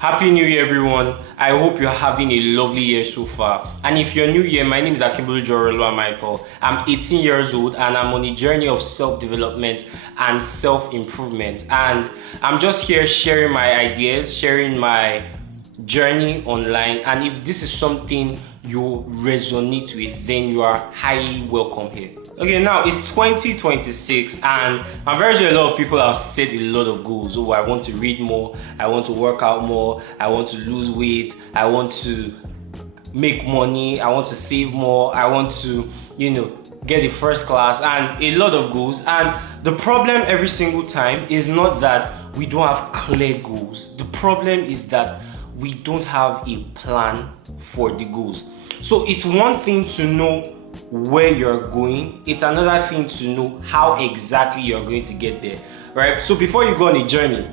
Happy New Year, everyone. I hope you're having a lovely year so far. And if you're new here, my name is Akimbolu Jorolua Michael. I'm 18 years old and I'm on a journey of self-development and self-improvement. And I'm just here sharing my ideas, sharing my journey online. And if this is something you resonate with, then you are highly welcome here. Okay, now it's 2026 and I'm very sure a lot of people have set a lot of goals. Oh, I want to read more, I want to work out more, I want to lose weight, I want to make money, I want to save more, I want to, get the first class, and a lot of goals. And the problem every single time is not that we don't have clear goals. The problem is that we don't have a plan for the goals. So it's one thing to know where you're going, it's another thing to know how exactly you're going to get there, right? So before you go on a journey,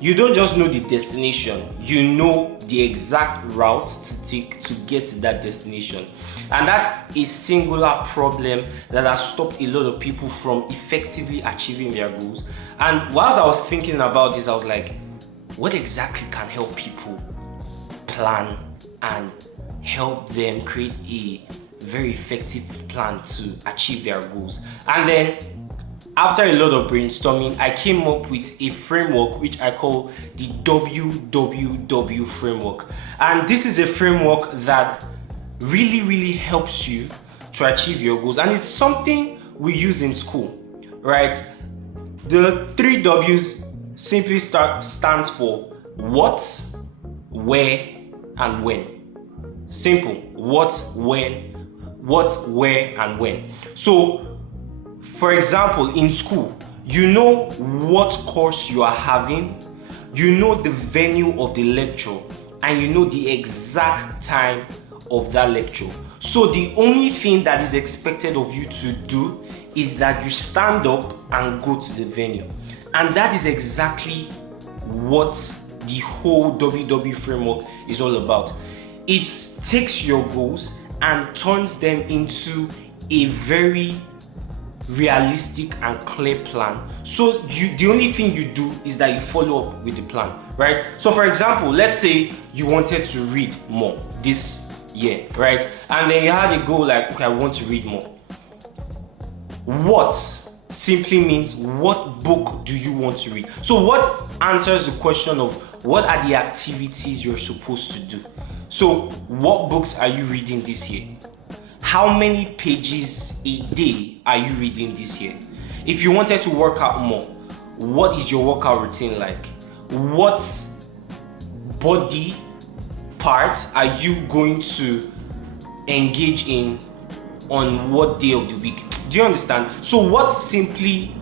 you don't just know the destination, you know the exact route to take to get to that destination. And that's a singular problem that has stopped a lot of people from effectively achieving their goals. And whilst I was thinking about this, I was like, what exactly can help people plan and help them create a very effective plan to achieve their goals? And then after a lot of brainstorming, I came up with a framework which I call the WWW framework. And this is a framework that really helps you to achieve your goals, and it's something we use in school, right? The 3 W's simply stands for what, where, and when. Simple. What, when, where, and when. So for example, in school, you know what course you are having, you know the venue of the lecture, and you know the exact time of that lecture. So the only thing that is expected of you to do is that you stand up and go to the venue. And that is exactly what the whole WW framework is all about. It takes your goals and turns them into a very realistic and clear plan. So the only thing you do is that you follow up with the plan, right? So for example, let's say you wanted to read more this year, right? And then you had a goal like, okay, I want to read more. What simply means what book do you want to read? So what answers the question of what are the activities you're supposed to do? So what books are you reading this year? How many pages a day are you reading this year? If you wanted to work out more, what is your workout routine like? What body parts are you going to engage in on what day of the week? Do you understand? So what simply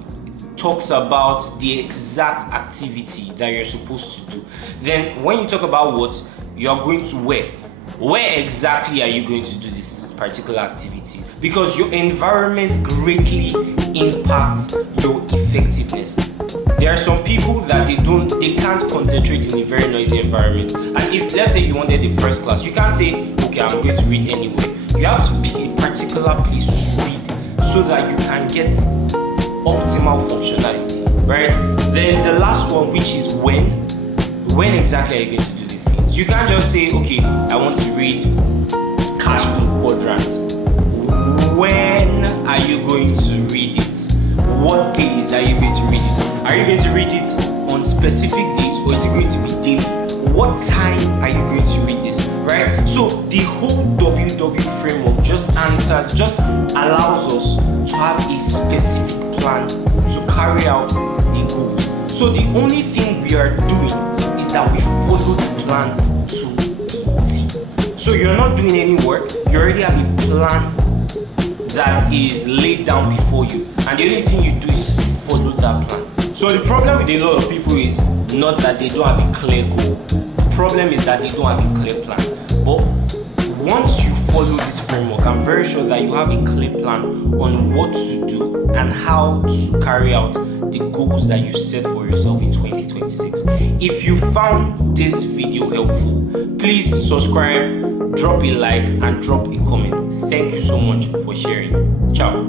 talks about the exact activity that you're supposed to do. Then when you talk about what, you are going to where exactly are you going to do this particular activity? Because your environment greatly impacts your effectiveness. There are some people that they can't concentrate in a very noisy environment. And if, let's say, you wanted the first class, you can't say, okay, I'm going to read anyway. You have to pick a particular place to read so that you can get optimal functionality, right? Then the last one, which is when exactly are you going to do these things? You can't just say, okay, I want to read Cash Flow Quadrant. When are you going to read it? What days are you going to read it? Are you going to read it on specific days, or is it going to be daily? What time are you going to read this, right? So the whole WW framework just allows us to have a specific plan to carry out the goals. So the only thing we are doing is that we follow the plan to T. So you're not doing any work, you already have a plan that is laid down before you, and the only thing you do is follow that plan. So the problem with a lot of people is not that they don't have a clear goal. The problem is that they don't have a clear plan. But once you follow this framework, I'm very sure that you have a clear plan on what to do and how to carry out the goals that you set for yourself in 2026. If you found this video helpful, please subscribe, drop a like, and drop a comment. Thank you so much for sharing. Ciao.